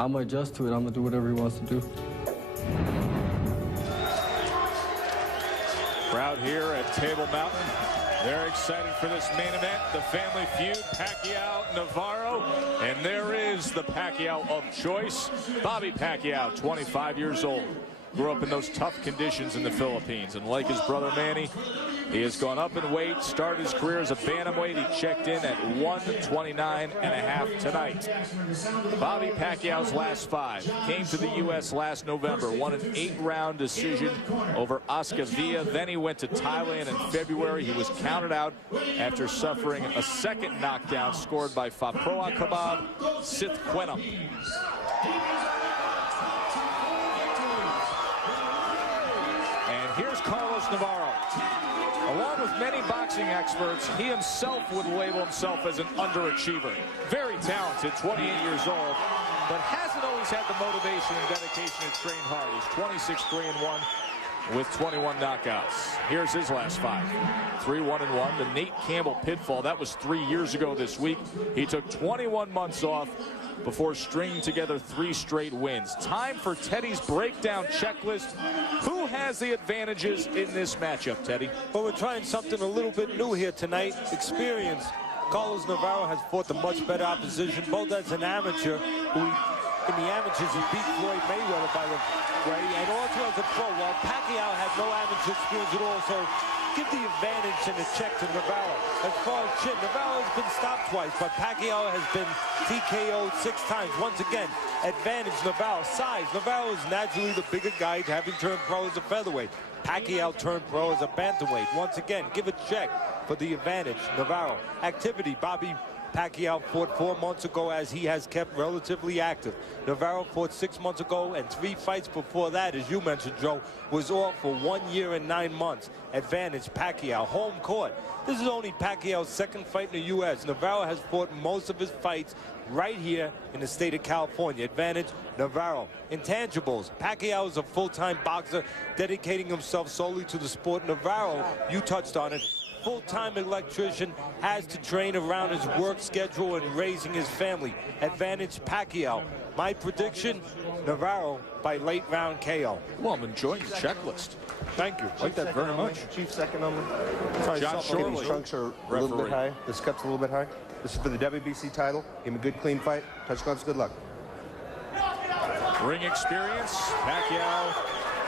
I'm going to adjust to it. I'm going to do whatever he wants to do. Crowd here at Table Mountain. They're excited for this main event, the family feud, Pacquiao, Navarro. And there is the Pacquiao of choice, Bobby Pacquiao, 25 years old. Grew up in those tough conditions in the Philippines. And like his brother Manny, he has gone up in weight, started his career as a bantamweight. He checked in at 129.5 tonight. Bobby Pacquiao's last 5 came to the U.S. last November, won an 8-round decision over Oscar Villa. Then he went to Thailand in February. He was counted out after suffering a second knockdown scored by Faproa Kabab Sithquenum. And here's Carlos Navarro. Along with many boxing experts, he himself would label himself as an underachiever. Very talented, 28 years old, but hasn't always had the motivation and dedication to train hard. He's 26-3-1 with 21 knockouts. Here's his last 5. 3-1-1. The Nate Campbell pitfall, that was 3 years ago this week. He took 21 months off before stringing together 3 straight wins. Time for Teddy's breakdown checklist. Who has the advantages in this matchup, Teddy? Well, we're trying something a little bit new here tonight. Experience. Carlos Navarro has fought the much better opposition, both as an amateur, who in the amateurs he beat Floyd Mayweather by the way, and also as a pro. While Pacquiao had no amateur experience at all, so give the advantage and a check to Navarro. As far as chin, Navarro has been stopped twice, but Pacquiao has been TKO'd 6 times. Once again, advantage Navarro. Size, Navarro is naturally the bigger guy, having turned pro as a featherweight. Pacquiao turned pro as a bantamweight. Once again, give a check for the advantage, Navarro. Activity, Bobby Pacquiao fought 4 months ago, as he has kept relatively active. Navarro fought 6 months ago, and 3 fights before that, as you mentioned, Joe, was off for 1 year and 9 months. Advantage Pacquiao, home court. This is only Pacquiao's 2nd fight in the U.S. Navarro has fought most of his fights right here in the state of California. Advantage Navarro. Intangibles. Pacquiao is a full-time boxer dedicating himself solely to the sport. Navarro, you touched on it, full-time electrician, has to train around his work schedule and raising his family. Advantage Pacquiao. My prediction, Navarro by late round KO. Well, I'm enjoying the checklist. Thank you. I like that very much. Chief second on the John Shorley. These trunks are a little bit high. This cup's a little bit high. This is for the WBC title. Give him a good, clean fight. Touch gloves, good luck. Ring experience. Pacquiao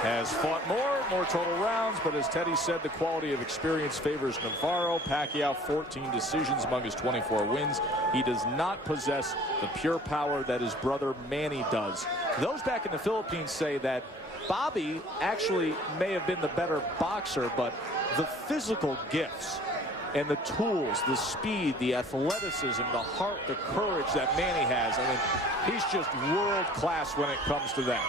has fought more total rounds, but as Teddy said, the quality of experience favors Navarro. Pacquiao, 14 decisions among his 24 wins. He does not possess the pure power that his brother Manny does. Those back in the Philippines say that Bobby actually may have been the better boxer, but the physical gifts and the tools, the speed, the athleticism, the heart, the courage that Manny has, I mean, he's just world class when it comes to that.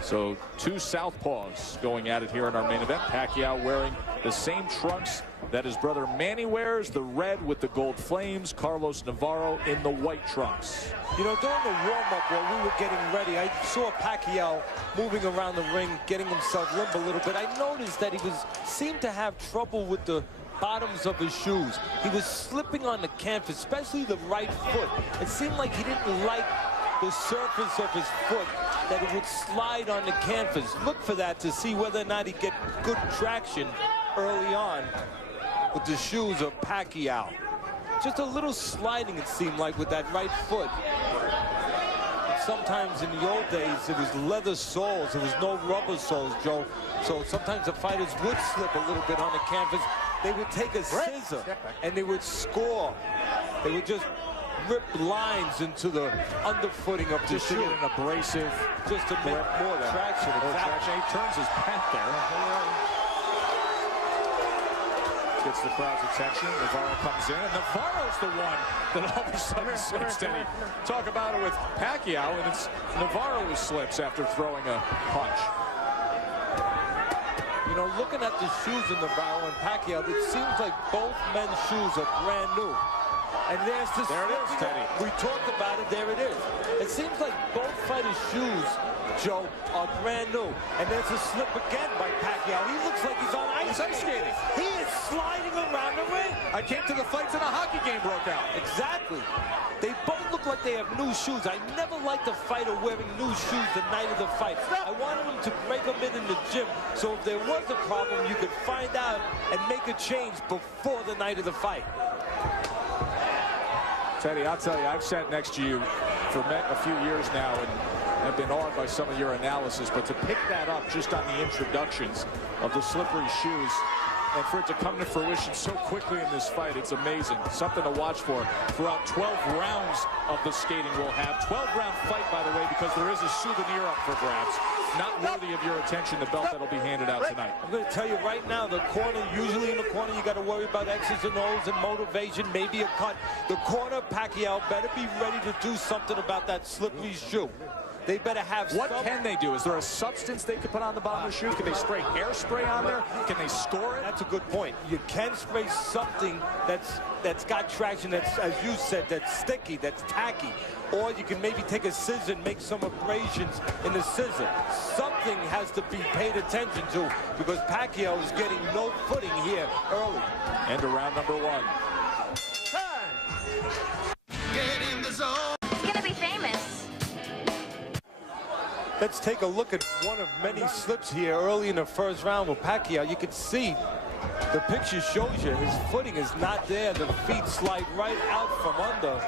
So 2 southpaws going at it here in our main event. Pacquiao wearing the same trunks that his brother Manny wears, the red with the gold flames. Carlos Navarro in the white trunks. You know, during the warm-up while we were getting ready, I saw Pacquiao moving around the ring, getting himself limp a little bit. I noticed that he seemed to have trouble with the bottoms of his shoes. He was slipping on the canvas, especially the right foot. It seemed like he didn't like the surface of his foot, that it would slide on the canvas. Look for that to see whether or not he get good traction early on with the shoes of Pacquiao. Just a little sliding, it seemed like, with that right foot. And sometimes in the old days, it was leather soles. There was no rubber soles, Joe. So sometimes the fighters would slip a little bit on the canvas. They would take a scissor and they would score. They would just rip lines into the underfooting of the shoe. Just to get an abrasive, just to make more traction. Exactly. He turns his back there. Gets the crowd's attention. Navarro comes in, and Navarro's the one that all of a sudden slips. Teddy, talk about it with Pacquiao, and it's Navarro who slips after throwing a punch. You know, looking at the shoes of Navarro and Pacquiao, it seems like both men's shoes are brand new. And there's the There it is, Teddy. We talked about it. There it is. It seems like both fighters' shoes, Joe, are brand new. And there's a slip again by Pacquiao. He looks like he's on ice skating. He is sliding around the ring. I came to the fight till the hockey game broke out. Exactly. They both look like they have new shoes. I never liked a fighter wearing new shoes the night of the fight. I wanted them to break them in the gym, so if there was a problem, you could find out and make a change before the night of the fight. Teddy, I'll tell you, I've sat next to you for a few years now and have been awed by some of your analysis, but to pick that up just on the introductions of the slippery shoes and for it to come to fruition so quickly in this fight, it's amazing. Something to watch for throughout 12 rounds of the skating we'll have. 12-round fight, by the way, because there is a souvenir up for grabs. Not worthy of your attention, the belt that'll be handed out tonight. I'm going to tell you right now, the corner, usually in the corner, you got to worry about X's and O's and motivation, maybe a cut. The corner, Pacquiao, better be ready to do something about that slippery shoe. They better have What can they do? Is there a substance they could put on the bottom of the shoe? Can they spray hairspray on there? Can they score it? That's a good point. You can spray something that's got traction, that's, as you said, that's sticky, that's tacky. Or you can maybe take a scissor and make some abrasions in the scissor. Something has to be paid attention to because Pacquiao is getting no footing here early. End of round number one. Get in the zone. It's gonna be famous. Let's take a look at one of many slips here early in the first round with Pacquiao. You can see the picture shows you his footing is not there. The feet slide right out from under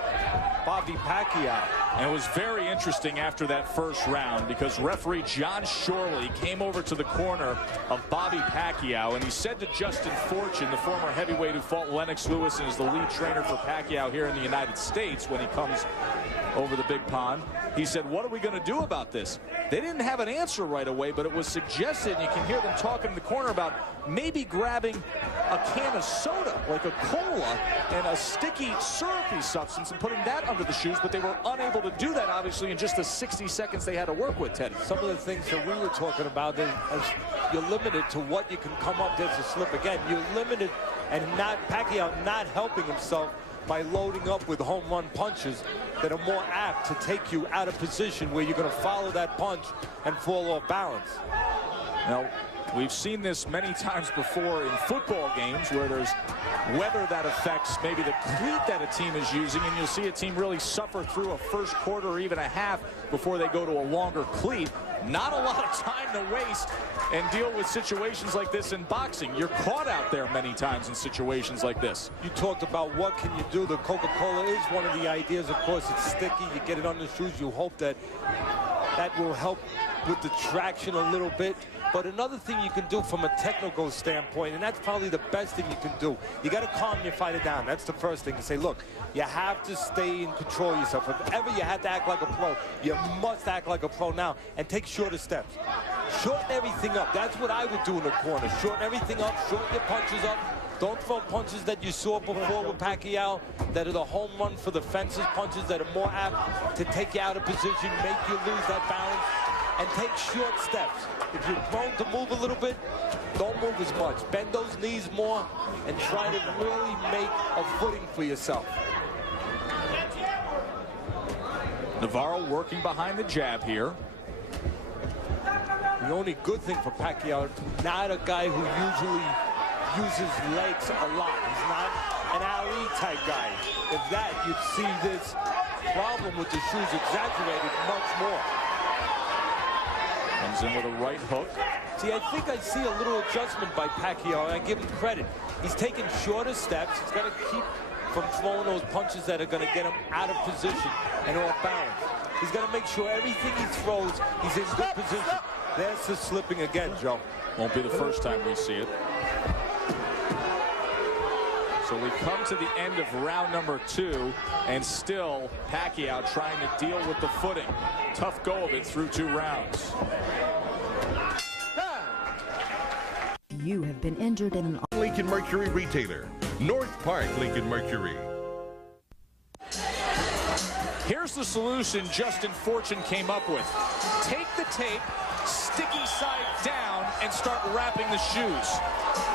Bobby Pacquiao. And it was very interesting after that first round because referee John Shorley came over to the corner of Bobby Pacquiao and he said to Justin Fortune, the former heavyweight who fought Lennox Lewis and is the lead trainer for Pacquiao here in the United States when he comes over the big pond, he said, what are we going to do about this? They didn't have an answer right away, but it was suggested, and you can hear them talking in the corner about maybe grabbing a can of soda, like a cola, and a sticky, syrupy substance and putting that under the shoes, but they were unable to do that, obviously, in just the 60 seconds they had to work with, Teddy. Some of the things that we were talking about, is you're limited to what you can come up. There's a slip again. You're limited, and Pacquiao not helping himself by loading up with home run punches that are more apt to take you out of position where you're going to follow that punch and fall off balance. Now, we've seen this many times before in football games where there's weather that affects maybe the cleat that a team is using, and you'll see a team really suffer through a first quarter or even a half before they go to a longer cleat. Not a lot of time to waste and deal with situations like this in boxing. You're caught out there many times in situations like this. You talked about what can you do. The Coca-Cola is one of the ideas. Of course, it's sticky. You get it on the shoes. You hope that will help with the traction a little bit. But another thing you can do from a technical standpoint, and that's probably the best thing you can do, you got to calm your fighter down. That's the first thing to say. Look, you have to stay in control of yourself. If ever you had to act like a pro, you must act like a pro now and take shorter steps. Shorten everything up. That's what I would do in the corner. Shorten everything up, shorten your punches up. Don't throw punches that you saw before with Pacquiao that are the home run for the fences, punches that are more apt to take you out of position, make you lose that balance, and take short steps. If you're prone to move a little bit, don't move as much. Bend those knees more and try to really make a footing for yourself. Navarro working behind the jab here. The only good thing for Pacquiao, not a guy who usually uses legs a lot. He's not an Ali type guy. If that, you'd see this problem with the shoes exaggerated much more. Comes in with a right hook. See, I think I see a little adjustment by Pacquiao, and I give him credit. He's taking shorter steps. He's got to keep from throwing those punches that are going to get him out of position and off balance. He's got to make sure everything he throws, he's in good position. There's the slipping again, Joe. Won't be the first time we see it. So we come to the end of round number 2, and still Pacquiao trying to deal with the footing. Tough go of it through 2 rounds. You have been injured in an Lincoln Mercury retailer, North Park Lincoln Mercury. Here's the solution Justin Fortune came up with. Take the tape, sticky side down and start wrapping the shoes.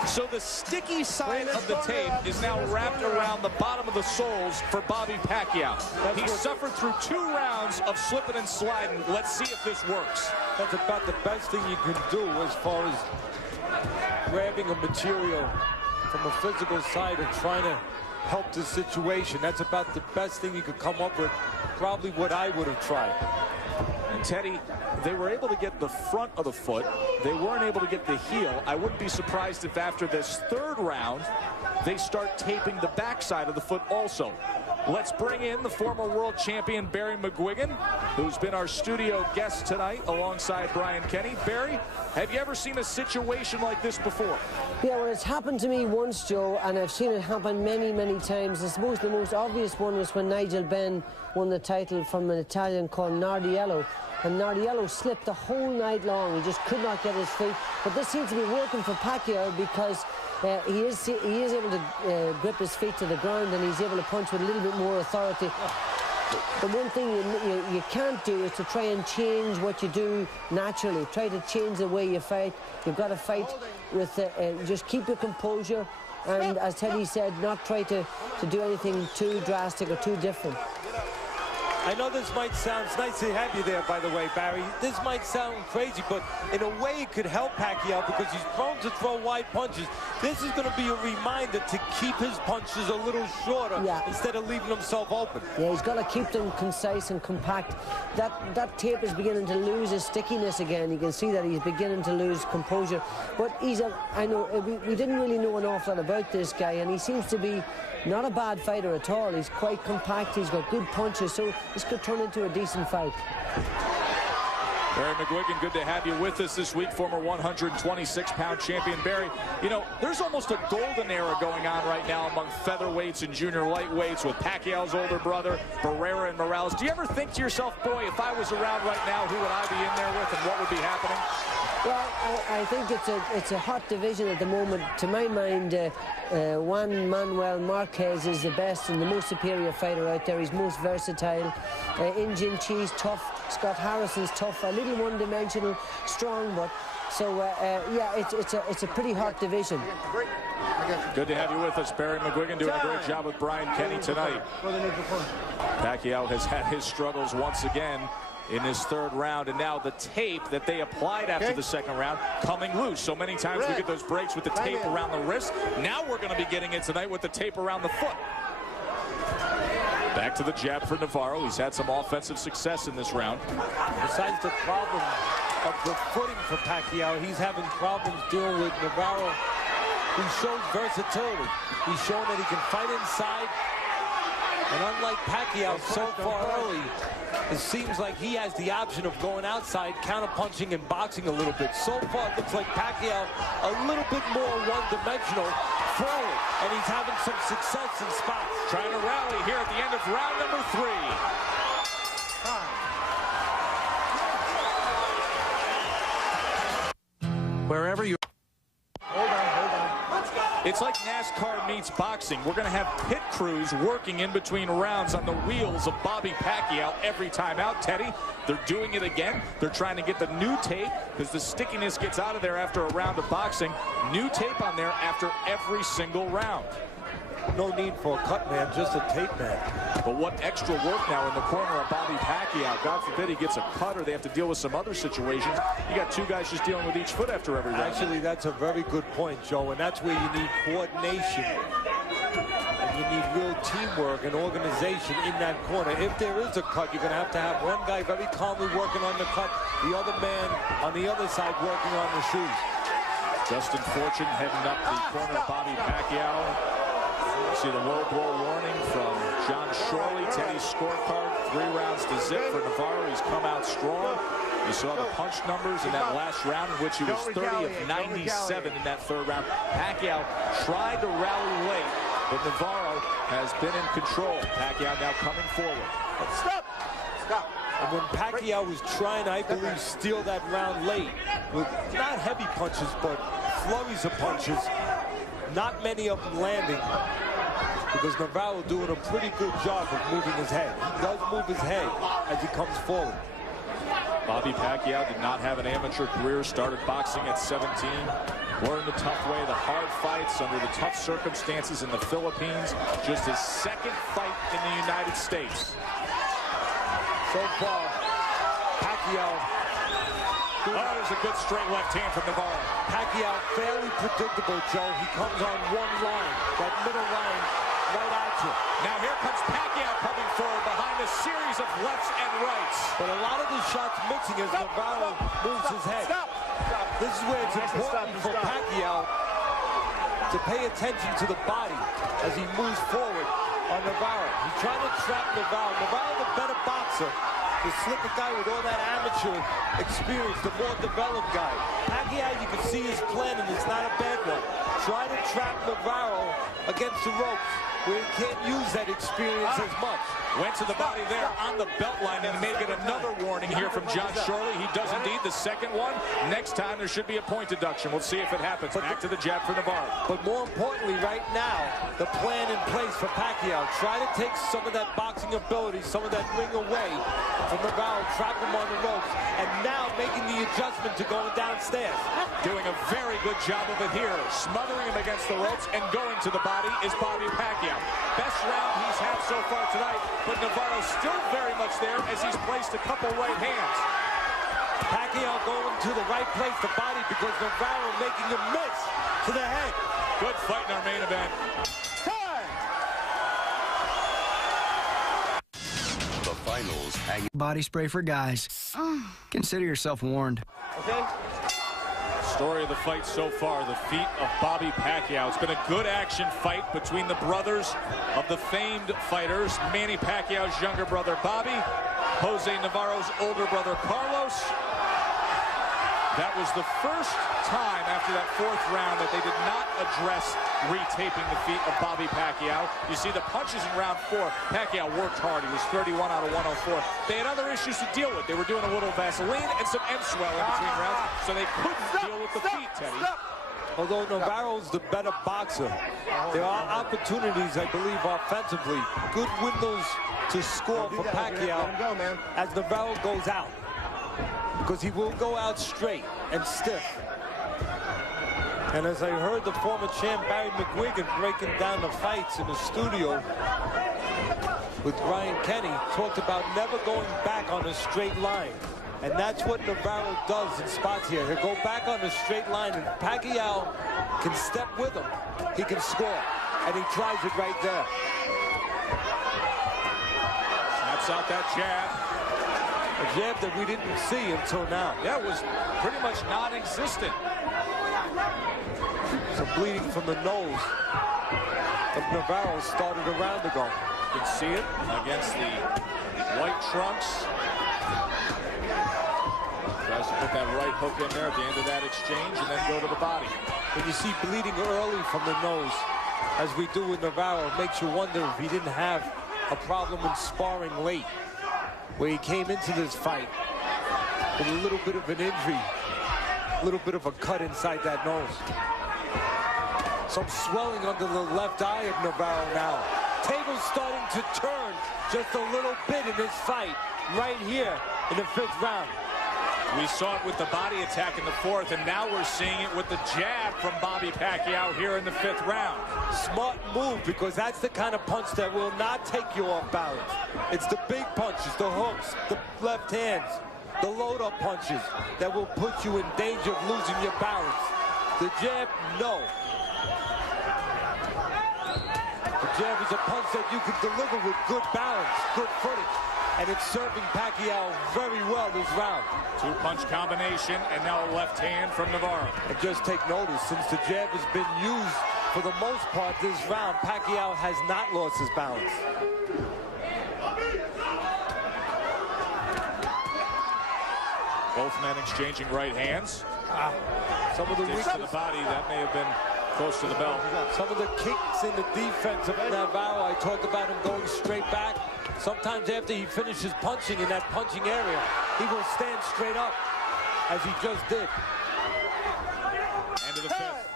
So the sticky side of the tape is now wrapped around the bottom of the soles for Bobby Pacquiao. He suffered through 2 rounds of slipping and sliding. Let's see if this works. That's about the best thing you can do as far as grabbing a material from a physical side and trying to help the situation. That's about the best thing you could come up with. Probably what I would have tried. And Teddy, they were able to get the front of the foot. They weren't able to get the heel. I wouldn't be surprised if after this 3rd round, they start taping the backside of the foot also. Let's bring in the former world champion, Barry McGuigan, who's been our studio guest tonight alongside Brian Kenny. Barry, have you ever seen a situation like this before? Yeah, well, it's happened to me once, Joe, and I've seen it happen many, many times. I suppose the most obvious one was when Nigel Benn won the title from an Italian called Nardiello. And Nardiello slipped the whole night long. He just could not get his feet. But this seems to be working for Pacquiao because he is able to grip his feet to the ground, and he's able to punch with a little bit more authority. The one thing you can't do is to try and change what you do naturally. Try to change the way you fight. You've got to fight with, just keep your composure. And as Teddy said, not try to do anything too drastic or too different. I know this might sound, it's nice to have you there, by the way, Barry. This might sound crazy, but in a way it could help Pacquiao because he's prone to throw wide punches. This is going to be a reminder to keep his punches a little shorter instead of leaving himself open. Yeah, he's got to keep them concise and compact. That tape is beginning to lose his stickiness again. You can see that he's beginning to lose composure. But I know, we didn't really know an awful lot about this guy, and he seems to be not a bad fighter at all. He's quite compact. He's got good punches, so this could turn into a decent fight. Barry McGuigan, good to have you with us this week, former 126-pound champion. Barry, you know, there's almost a golden era going on right now among featherweights and junior lightweights with Pacquiao's older brother, Barrera and Morales. Do you ever think to yourself, boy, if I was around right now, who would I be in there with and what would be happening? Well, I think it's a hot division at the moment. To my mind, Juan Manuel Marquez is the best and the most superior fighter out there. He's most versatile. Injun Cheese, tough. Scott Harrison's tough, a little one-dimensional, strong, but so yeah, it's a pretty hot division. Good to have you with us, Barry McGuigan, doing a great job with Brian Kenny tonight. Pacquiao has had his struggles once again in this 3rd round, and now the tape that they applied after the 2nd round coming loose. So many times we get those breaks with the tape around the wrist. Now we're going to be getting it tonight with the tape around the foot. Back to the jab for Navarro. He's had some offensive success in this round. Besides the problem of the footing for Pacquiao, he's having problems dealing with Navarro, who shows versatility. He's shown that he can fight inside. And unlike Pacquiao so far early, it seems like he has the option of going outside, counter-punching and boxing a little bit. So far, it looks like Pacquiao a little bit more one-dimensional forward, and he's having some success in spots. Trying to rally here at the end of round number 3. Wherever you... Hold on. It's like NASCAR meets boxing. We're going to have pit crews working in between rounds on the wheels of Bobby Pacquiao every time out, Teddy. They're doing it again. They're trying to get the new tape because the stickiness gets out of there after a round of boxing. New tape on there after every single round. No need for a cut man, just a tape man. But what extra work now in the corner of Bobby Pacquiao? God forbid he gets a cut or they have to deal with some other situations. You got 2 guys just dealing with each foot after every round. Actually, that's a very good point, Joe, and that's where you need coordination. And you need real teamwork and organization in that corner. If there is a cut, you're going to have one guy very calmly working on the cut, the other man on the other side working on the shoes. Justin Fortune heading up the corner of Bobby Pacquiao. See the low blow warning from John Shorley. Teddy's scorecard, 3 rounds to zip for Navarro. He's come out strong. You saw the punch numbers in that last round in which he was 30 of 97 in that 3rd round. Pacquiao tried to rally late, but Navarro has been in control. Pacquiao now coming forward. Stop! And when Pacquiao was trying, I believe, steal that round late with not heavy punches, but flurries of punches, not many of them landing, because Navarro doing a pretty good job of moving his head. He does move his head as he comes forward. Bobby Pacquiao did not have an amateur career, started boxing at 17, learned the tough way, the hard fights under the tough circumstances in the Philippines. Just his second fight in the United States. So far, Pacquiao. Oh, there's a good straight left hand from Navarro. Pacquiao fairly predictable, Joe. He comes on one line, that middle line, right at you. Now here comes Pacquiao coming forward behind a series of lefts and rights. But a lot of the shots mixing as Navarro moves his head. This is where it's important for Pacquiao to pay attention to the body as he moves forward on Navarro. He's trying to trap Navarro. Navarro, the better boxer, the slicker guy with all that amateur experience, the more developed guy. Pacquiao, you can see his plan, and it's not a bad one. Trying to trap Navarro against the ropes, where he can't use that experience as much. Went to the body there on the belt line, and may get another warning here from John Shorley. He does indeed, the second one. Next time there should be a point deduction. We'll see if it happens. Back to the jab for Navarro. But more importantly, right now, the plan in place for Pacquiao. Try to take some of that boxing ability, some of that ring away from Navarro, trap him on the ropes, and now making the adjustment to going downstairs. Doing a very good job of it here. Smothering him against the ropes and going to the body is Bobby Pacquiao. Best round he's had so far tonight, but Navarro's still very much there as he's placed a couple right hands. Pacquiao going to the right place, the body, because Navarro making a miss to the head. Good fight in our main event. The finals hang. Body spray for guys. Consider yourself warned. Okay. Story of the fight so far, the feat of Bobby Pacquiao. It's been a good action fight between the brothers of the famed fighters. Manny Pacquiao's younger brother, Bobby. Jose Navarro's older brother, Carlos. That was the first time after that fourth round that they did not address retaping the feet of Bobby Pacquiao. You see the punches in round 4. Pacquiao worked hard. He was 31 out of 104. They had other issues to deal with. They were doing a little Vaseline and some M-swell in between rounds, so they couldn't deal with the feet, Teddy. Although Navarro's the better boxer, there are opportunities, I believe, offensively. Good windows to score for Pacquiao as Navarro goes out. Because he will go out straight and stiff. And as I heard the former champ Barry McGuigan breaking down the fights in the studio with Brian Kenny, talked about never going back on a straight line. And that's what Navarro does in spots here. He'll go back on a straight line, and Pacquiao can step with him. He can score, and he tries it right there. Snaps out that jab. A jab that we didn't see until now. Yeah, it was pretty much non-existent. Some bleeding from the nose of Navarro started a round ago. You can see it against the white trunks. Tries to put that right hook in there at the end of that exchange and then go to the body. When you see bleeding early from the nose, as we do with Navarro, it makes you wonder if he didn't have a problem in sparring late, where he came into this fight with a little bit of an injury, a little bit of a cut inside that nose. Some swelling under the left eye of Navarro now. Table's starting to turn just a little bit in this fight right here in the 5th round. We saw it with the body attack in the 4th, and now we're seeing it with the jab from Bobby Pacquiao here in the 5th round. Smart move, because that's the kind of punch that will not take you off balance. It's the big punches, the hooks, the left hands, the load-up punches that will put you in danger of losing your balance. The jab, no. The jab is a punch that you can deliver with good balance, good footage. And it's serving Pacquiao very well this round. 2-punch combination, and now a left hand from Navarro. And just take notice, since the jab has been used for the most part this round, Pacquiao has not lost his balance. Both men exchanging right hands. Some of the Kicks to the body, that may have been close to the belt. Some of the kicks in the defense of Navarro, I talked about him going straight back. Sometimes after he finishes punching in that punching area, he will stand straight up, as he just did. End of the 5th.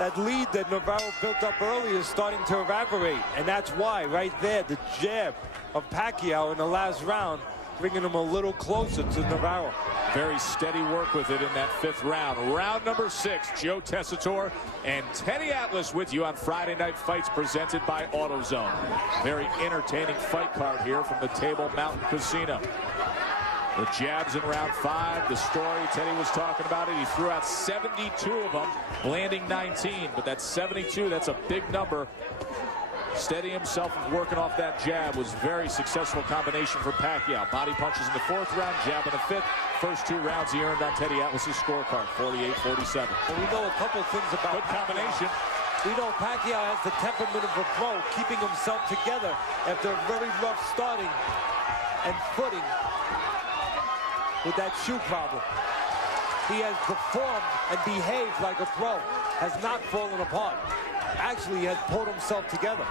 That lead that Navarro built up early is starting to evaporate, and that's why right there the jab of Pacquiao in the last round bringing him a little closer to Navarro. Very steady work with it in that 5th round. Round number 6, Joe Tessitore and Teddy Atlas with you on Friday Night Fights presented by AutoZone. Very entertaining fight card here from the Table Mountain Casino. The jabs in round 5, the story, Teddy was talking about it. He threw out 72 of them, landing 19, but that's 72, that's a big number. Steady himself and working off that jab was very successful combination for Pacquiao. Body punches in the 4th round, jab in the 5th. First 2 rounds he earned on Teddy Atlas's scorecard, 48-47. And we know a couple things about good combination. We know Pacquiao has the temperament of a pro, keeping himself together after a very rough starting and footing with that shoe problem. He has performed and behaved like a pro, has not fallen apart. Actually, he has pulled himself together.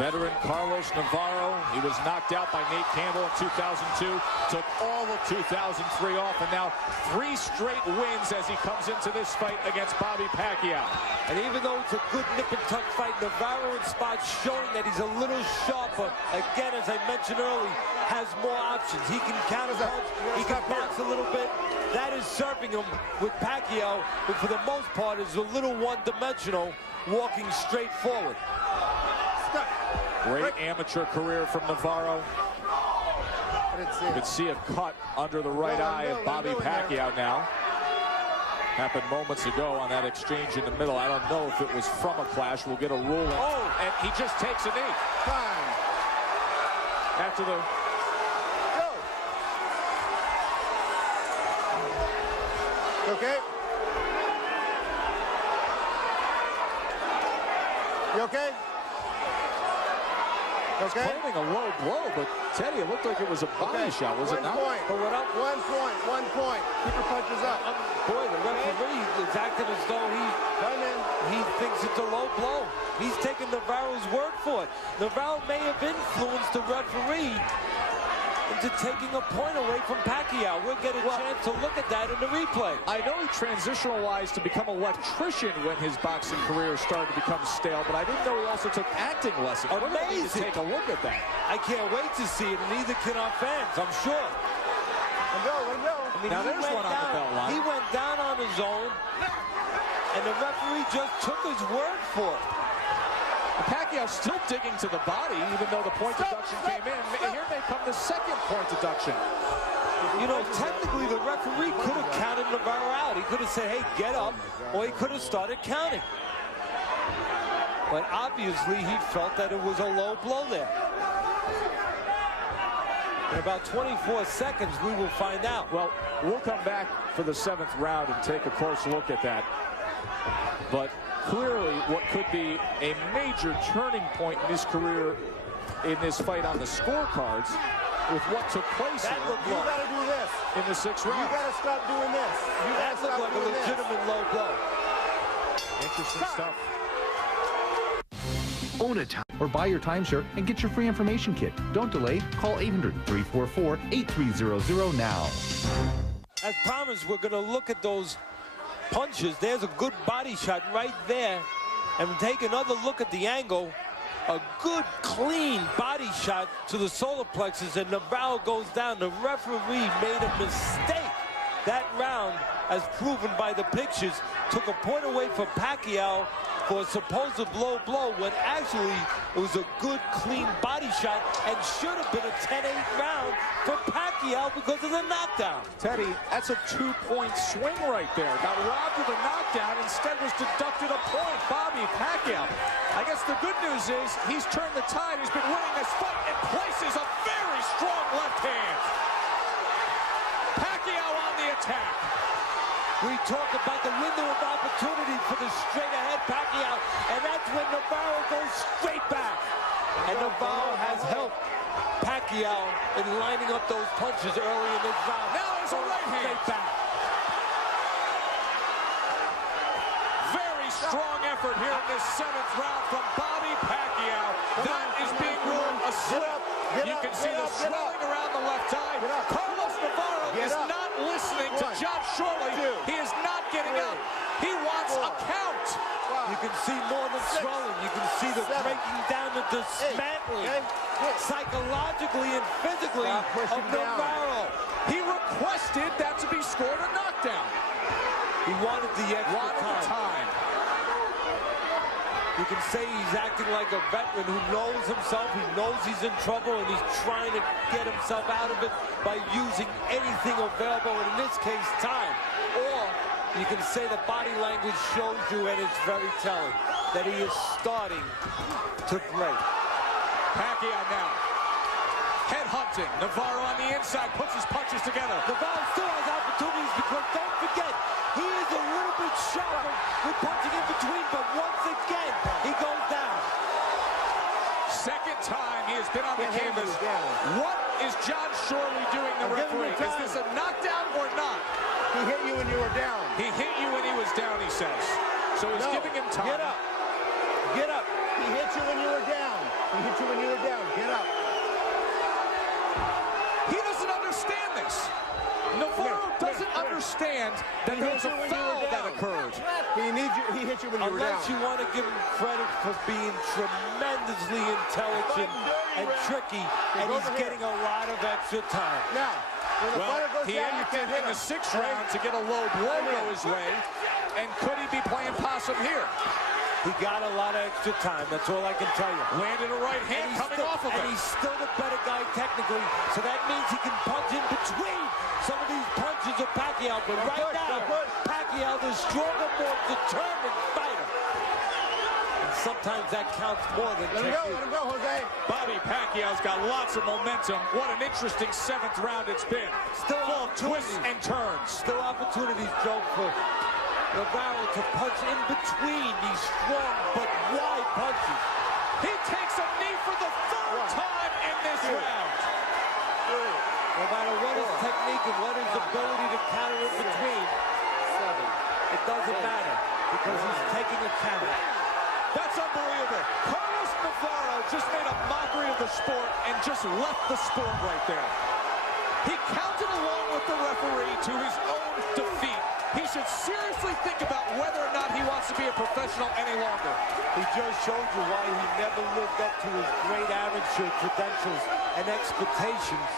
Veteran Carlos Navarro, he was knocked out by Nate Campbell in 2002, took all of 2003 off, and now 3 straight wins as he comes into this fight against Bobby Pacquiao. And even though it's a good nip-and-tuck fight, Navarro in spots showing that he's a little sharper. Again, as I mentioned earlier, has more options. He can counter-punch, he can box a little bit. That is serving him with Pacquiao, but for the most part is a little one-dimensional, walking straight forward. Great amateur career from Navarro. You can see a cut under the right eye of Bobby Pacquiao now. Happened moments ago on that exchange in the middle. I don't know if it was from a clash. We'll get a ruling. Oh, and he just takes a knee. Fine. After the... Go. Okay? You okay? Okay. Claiming a low blow, but Teddy, it looked like it was a body shot, was it not? 1 point. But what up? 1 point. 1 point. Keep your punches up. Boy, the referee is acting as though he thinks it's a low blow. He's taking Navarro's word for it. Navarro may have influenced the referee into taking a point away from Pacquiao. We'll get a chance to look at that in the replay. I know he transitionalized to become an electrician when his boxing career started to become stale, but I didn't know he also took acting lessons. Amazing. Take a look at that. I can't wait to see it, and neither can our fans, I'm sure. Let go, let go. I mean, now there's one on the belt line. He went down on his own, and the referee just took his word for it. Pacquiao still digging to the body, even though the point deduction came in. Here may come the 2nd point deduction. You know, technically the referee could have counted Navarro out. He could have said, hey, get up, or he could have started counting. But obviously he felt that it was a low blow there. In about 24 seconds, we will find out. Well, we'll come back for the 7th round and take a close look at that. But clearly what could be a major turning point in his career in this fight on the scorecards with what took place here. You gotta do this. In the 6th round. You gotta stop doing this. You That gotta looked stop like a doing this. legitimate low blow. Interesting stuff. Own a time or buy your timeshare and get your free information kit. Don't delay. Call 800-344-8300 now. As promised, we're going to look at those punches. There's a good body shot right there. And take another look at the angle. A good, clean body shot to the solar plexus, and Navarro goes down. The referee made a mistake. That round, as proven by the pictures, took a point away from Pacquiao for a supposed low blow, when actually it was a good, clean body shot and should have been a 10-8 round for Pacquiao because of the knockdown. Teddy, that's a 2-point swing right there. Got robbed of a knockdown, instead was deducted a point. Bobby Pacquiao. I guess the good news is he's turned the tide. He's been winning this fight and places a very strong left hand. Pacquiao on the attack. We talk about the window of opportunity for the straight-ahead Pacquiao, and that's when Navarro goes straight back. And Navarro has helped Pacquiao in lining up those punches early in this round. Now there's a right hand. Straight back. Very strong effort here in this 7th round from Bobby Pacquiao. That is being ruled a slip. You can see the swelling around the left eye. Carlos Navarro is not listening to John Shorley. He is not getting up. He wants a count. can see more than swelling. You can see the breaking down, the dismantling, psychologically and physically of Navarro. He requested that to be scored a knockdown. He wanted the extra time. You can say he's acting like a veteran who knows himself. He knows he's in trouble, and he's trying to get himself out of it by using anything available, and in this case, time. Or you can say the body language shows you, and it's very telling, that he is starting to break. Pacquiao now. Head-hunting. Navarro on the inside, puts his punches together. Navarro still has opportunities because don't forget, he is a little bit sharper with punching in between, but once again, he goes down. Second time he has been on the canvas. What is John Shorley doing, the referee? Is this a knockdown or not? He hit you when you were down. He hit you when he was down, he says. So he's giving him time. Get up. Get up. He hit you when you were down. He hit you when you were down. Get up. He doesn't understand this. Navarro doesn't understand that there was a foul that occurred. He hit you when you were down. Unless you want to give him credit for being tremendously intelligent and tricky, and he's getting a lot of extra time. Now, when the fighter goes he down, you acted can't hit in him. the 6th round to get a low blow go his way, and could he be playing possum here? He got a lot of extra time, that's all I can tell you. Landed a right hand coming off of it. And he's still the better guy technically, so that means he can punch in between some of these punches of Pacquiao. But right now, Pacquiao, the stronger, more determined fighter. And sometimes that counts more than technique. Let him go, Jose. Bobby Pacquiao's got lots of momentum. What an interesting 7th round it's been. Still full of twists and turns. Still opportunities, Joe, for Navarro to punch in between these strong but wide punches. He takes a knee for the 3rd time in this round. No matter what his technique and what his ability to counter in between, it doesn't matter because he's taking a count. That's unbelievable. Carlos Navarro just made a mockery of the sport and just left the sport right there. He counted along with the referee to his own defeat. He should seriously think about whether or not he wants to be a professional any longer. He just showed you why he never lived up to his great amateur credentials and expectations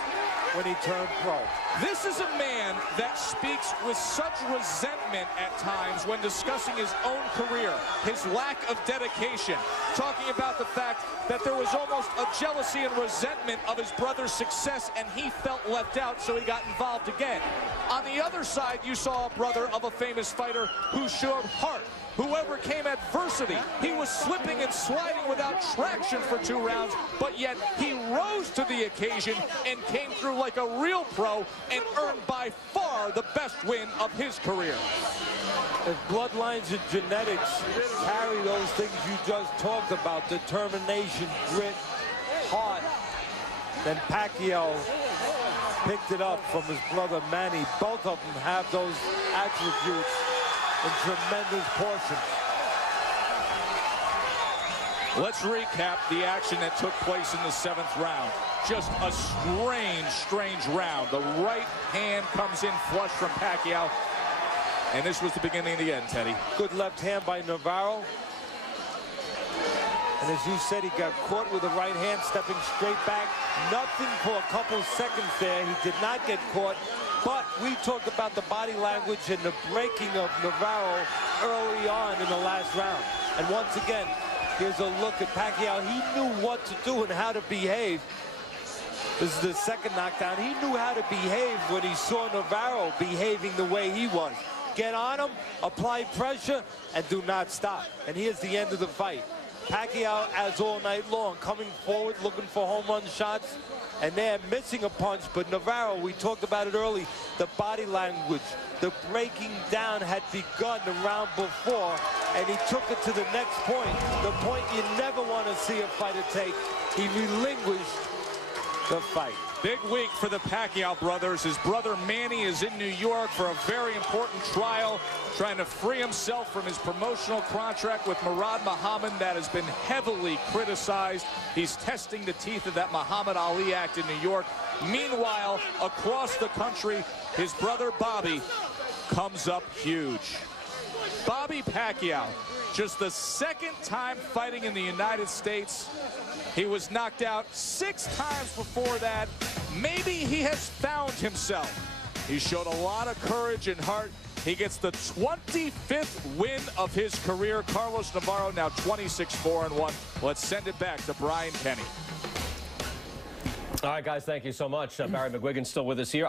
when he turned pro. This is a man that speaks with such resentment at times when discussing his own career, his lack of dedication, talking about the fact that there was almost a jealousy and resentment of his brother's success, and he felt left out, so he got involved again. On the other side, you saw a brother of a famous fighter who showed heart. Whoever came adversity, he was slipping and sliding without traction for 2 rounds, but yet he rose to the occasion and came through like a real pro and earned by far the best win of his career. If bloodlines and genetics carry those things you just talked about, determination, grit, heart, then Pacquiao picked it up from his brother Manny. Both of them have those attributes in tremendous portions. Let's recap the action that took place in the 7th round. Just a strange round. The right hand comes in flush from Pacquiao. And this was the beginning of the end, Teddy. Good left hand by Navarro. And as you said, he got caught with the right hand, stepping straight back. Nothing for a couple seconds there. He did not get caught. But we talked about the body language and the breaking of Navarro early on in the last round. And once again, here's a look at Pacquiao. He knew what to do and how to behave. This is the 2nd knockdown. He knew how to behave when he saw Navarro behaving the way he was. Get on him, apply pressure, and do not stop. And here's the end of the fight. Pacquiao, as all night long, coming forward, looking for home run shots, and they're missing a punch. But Navarro, we talked about it early, the body language, the breaking down had begun the round before, and he took it to the next point, the point you never want to see a fighter take. He relinquished the fight. Big week for the Pacquiao brothers. His brother Manny is in New York for a very important trial, trying to free himself from his promotional contract with Murad Muhammad that has been heavily criticized. He's testing the teeth of that Muhammad Ali Act in New York. Meanwhile, across the country, his brother Bobby comes up huge. Bobby Pacquiao, just the second time fighting in the United States. He was knocked out 6 times before that. Maybe he has found himself. He showed a lot of courage and heart. He gets the 25th win of his career. Carlos Navarro now 26-4-1. Let's send it back to Brian Kenny. All right, guys, thank you so much. Barry McGuigan's still with us here.